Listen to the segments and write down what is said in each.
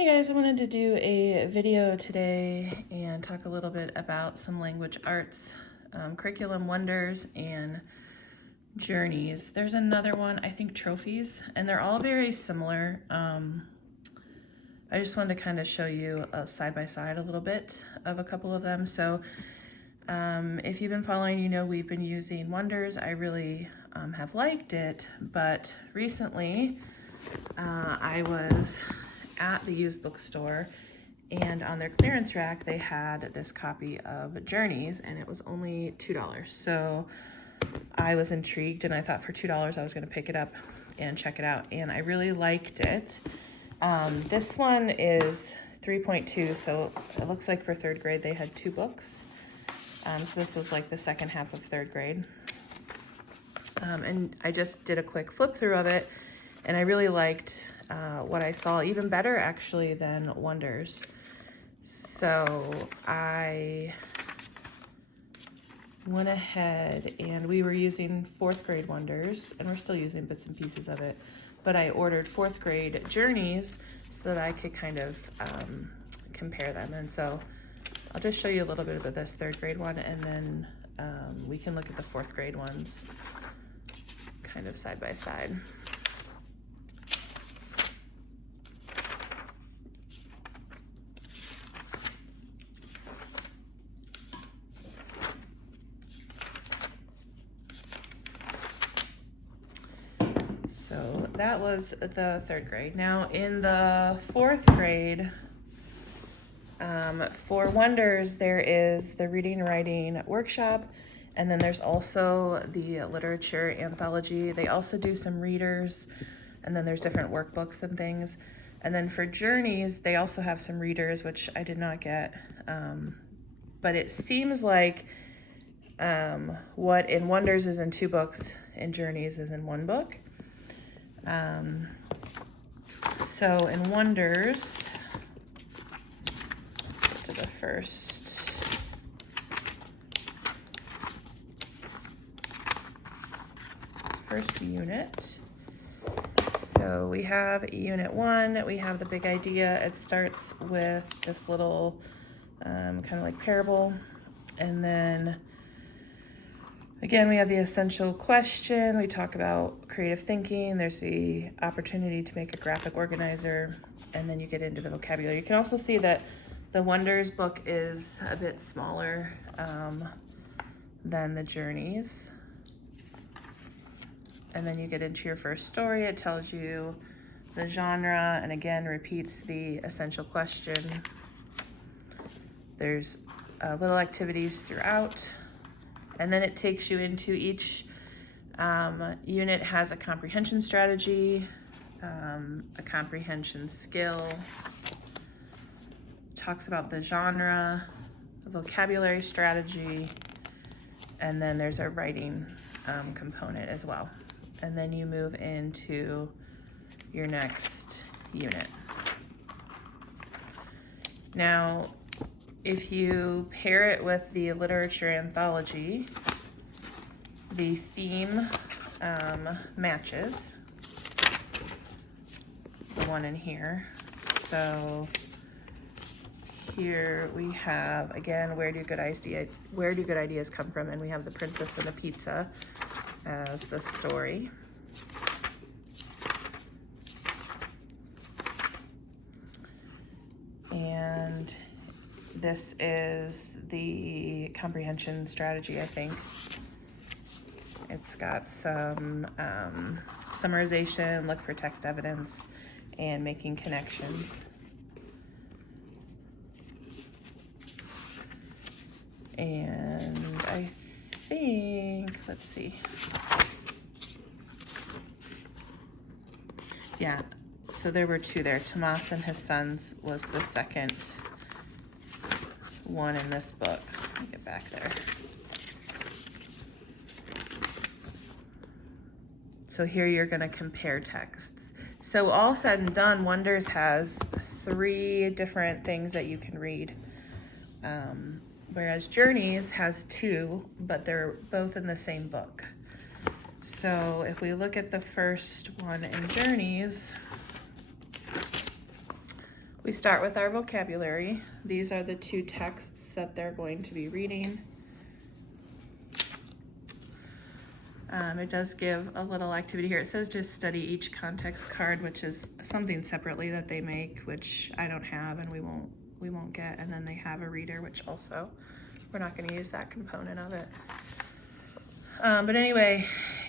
Hey guys, I wanted to do a video today and talk a little bit about some language arts, curriculum wonders and journeys. There's another one, I think trophies, and they're all very similar. I just wanted to kind of show you a side by side a little bit of a couple of them. So if you've been following, you know we've been using wonders. I really have liked it, but recently I was at the used bookstore, and on their clearance rack they had this copy of Journeys, and it was only $2. So I was intrigued, and I thought for $2 I was going to pick it up and check it out, and I really liked it. This one is 3.2, so it looks like for third grade they had 2 books. So this was like the second half of third grade. And I just did a quick flip through of it, and I really liked what I saw, even better actually than Wonders. So I went ahead, and we were using 4th grade Wonders, and we're still using bits and pieces of it, but I ordered 4th grade Journeys so that I could kind of compare them. And so I'll just show you a little bit of this 3rd grade one, and then we can look at the 4th grade ones kind of side by side. So that was the 3rd grade. Now in the 4th grade, for Wonders, there is the reading and writing workshop, and then there's also the literature anthology. They also do some readers, and then there's different workbooks and things. And then for Journeys, they also have some readers, which I did not get. But it seems like what in Wonders is in 2 books, in Journeys is in 1 book. So in Wonders, let's get to the first unit. So we have unit 1, we have the big idea. It starts with this little kind of like parable, and then again, we have the essential question. We talk about creative thinking. There's the opportunity to make a graphic organizer, and then you get into the vocabulary. You can also see that the Wonders book is a bit smaller than the Journeys. And then you get into your first story. It tells you the genre, and again, repeats the essential question. There's little activities throughout. And then it takes you into each unit has a comprehension strategy, a comprehension skill, talks about the genre, a vocabulary strategy, and then there's a writing component as well. And then you move into your next unit. Now, if you pair it with the literature anthology, the theme matches the one in here. So here we have, again, where do good ideas come from? And we have the Princess and the Pizza as the story. And this is the comprehension strategy, I think. It's got some summarization, look for text evidence, and making connections. And I think, let's see. Yeah, so there were 2 there. Tomas and his sons was the second one in this book. Let me get back there. So here you're going to compare texts. So all said and done, Wonders has 3 different things that you can read, whereas Journeys has 2, but they're both in the same book. So if we look at the first one in Journeys, We start with our vocabulary. These are the two texts that they're going to be reading. It does give a little activity here. It says just study each context card, which is something separately that they make, which I don't have and we won't get. And then they have a reader, which also we're not going to use that component of it. But anyway,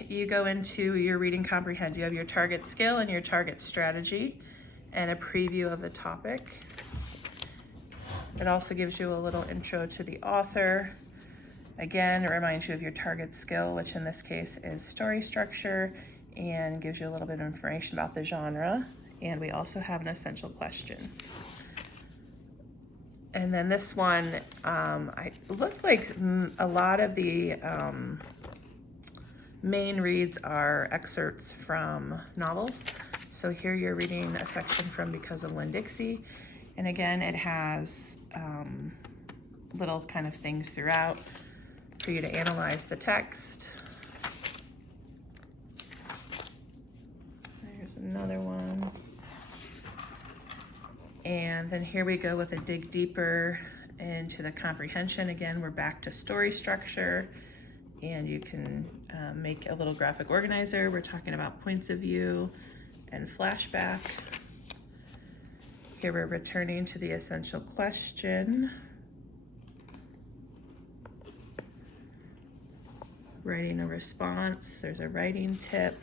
you go into your reading comprehend. You have your target skill and your target strategy and a preview of the topic. It also gives you a little intro to the author. Again, it reminds you of your target skill, which in this case is story structure, and gives you a little bit of information about the genre. And we also have an essential question. And then this one, it looked like a lot of the main reads are excerpts from novels. So here you're reading a section from Because of Winn-Dixie. And again, it has little kind of things throughout for you to analyze the text. There's another one. And then here we go with a dig deeper into the comprehension. Again, we're back to story structure, and you can make a little graphic organizer. We're talking about points of view and flashback. Here we're returning to the essential question. Writing a response, there's a writing tip.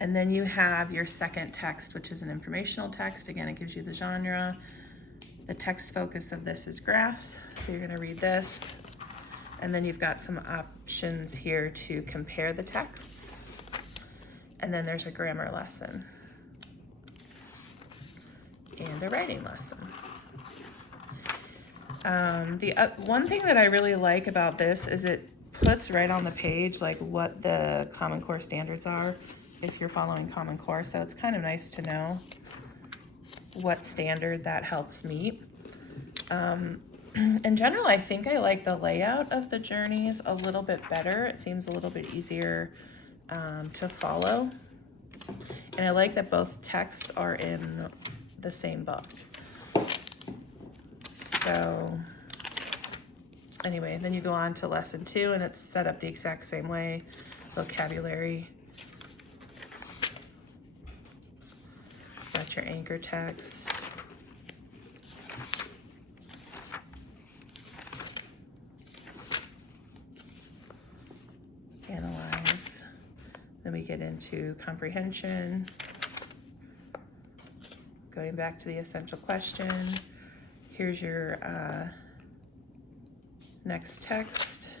And then you have your second text, which is an informational text. Again, it gives you the genre. The text focus of this is graphs, so you're gonna read this. And then you've got some options here to compare the texts. And then there's a grammar lesson and a writing lesson. One thing that I really like about this is it puts right on the page like what the Common Core standards are if you're following Common Core. So it's kind of nice to know what standard that helps meet. In general, I think I like the layout of the journeys a little bit better. It seems a little bit easier to follow. And I like that both texts are in the same book. So anyway, then you go on to lesson 2, and it's set up the exact same way. Vocabulary. Got your anchor text. Analyze. Then we get into comprehension. Going back to the essential question. Here's your next text,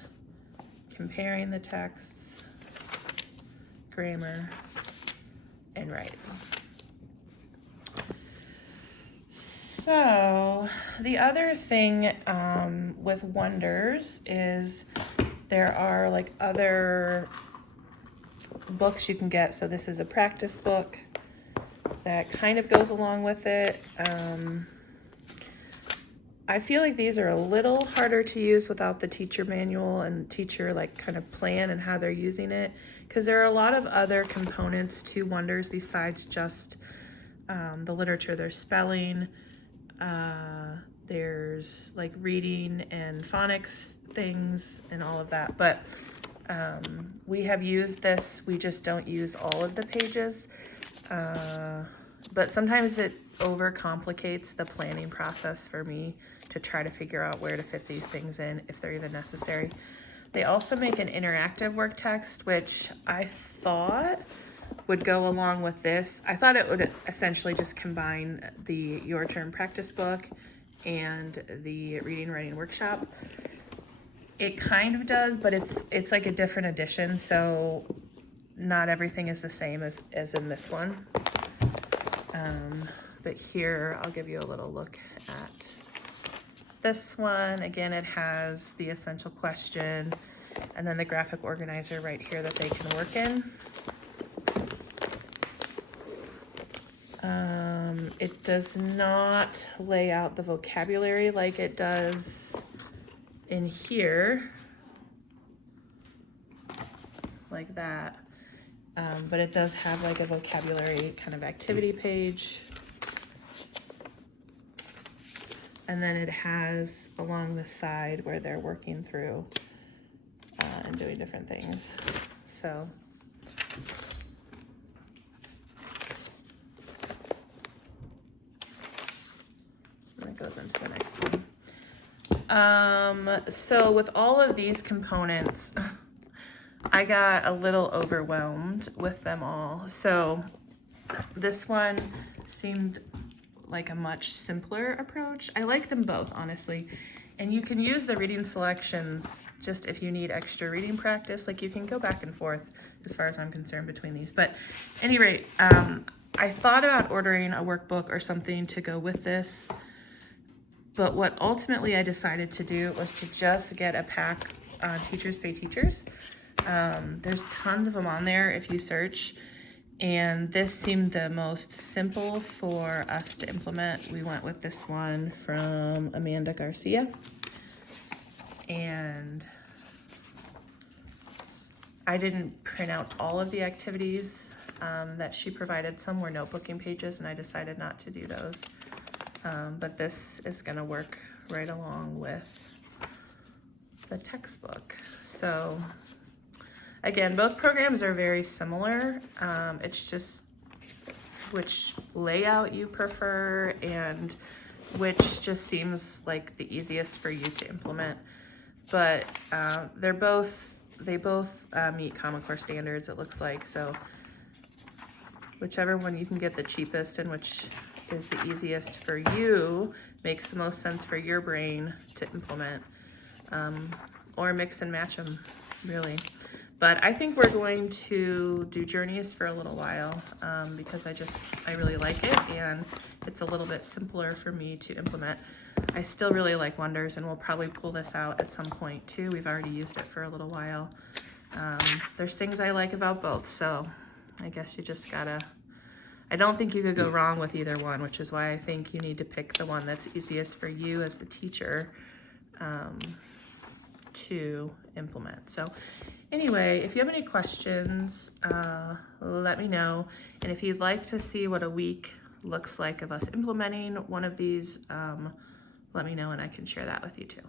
comparing the texts, grammar, and writing. So the other thing with Wonders is there are like other books you can get. So this is a practice book that kind of goes along with it. I feel like these are a little harder to use without the teacher manual and teacher like kind of plan and how they're using it, because there are a lot of other components to Wonders besides just the literature. There's spelling, there's like reading and phonics things and all of that. But we have used this, we just don't use all of the pages. But sometimes it overcomplicates the planning process for me to try to figure out where to fit these things in, if they're even necessary. They also make an interactive work text, which I thought would go along with this. I thought it would essentially just combine the Your Turn practice book and the reading writing workshop. It kind of does, but it's like a different edition, so not everything is the same as in this one. But here I'll give you a little look at this one. Again, it has the essential question and then the graphic organizer right here that they can work in. It does not lay out the vocabulary like it does in here, like that. But it does have like a vocabulary kind of activity page. and then it has along the side where they're working through and doing different things. So and it goes into the next one. So with all of these components, I got a little overwhelmed with them all. So this one seemed like a much simpler approach. I like them both, honestly. And you can use the reading selections just if you need extra reading practice. Like, you can go back and forth as far as I'm concerned between these. But at any rate, I thought about ordering a workbook or something to go with this. But what ultimately I decided to do was to just get a pack on Teachers Pay Teachers. There's tons of them on there if you search. And this seemed the most simple for us to implement. We went with this one from Amanda Garcia. And I didn't print out all of the activities that she provided. Some were notebooking pages, and I decided not to do those. But this is going to work right along with the textbook. So again, both programs are very similar. It's just which layout you prefer and which just seems like the easiest for you to implement. But they both meet Common Core standards, it looks like. So whichever one you can get the cheapest and which is the easiest for you makes the most sense for your brain to implement, or mix and match them, really. But I think we're going to do Journeys for a little while because I really like it, and it's a little bit simpler for me to implement. I still really like Wonders, and we'll probably pull this out at some point too. We've already used it for a little while. There's things I like about both, so I guess you just gotta, I don't think you could go wrong with either one, which is why I think you need to pick the one that's easiest for you as the teacher to implement. So anyway, if you have any questions, let me know. And if you'd like to see what a week looks like of us implementing one of these, let me know and I can share that with you too.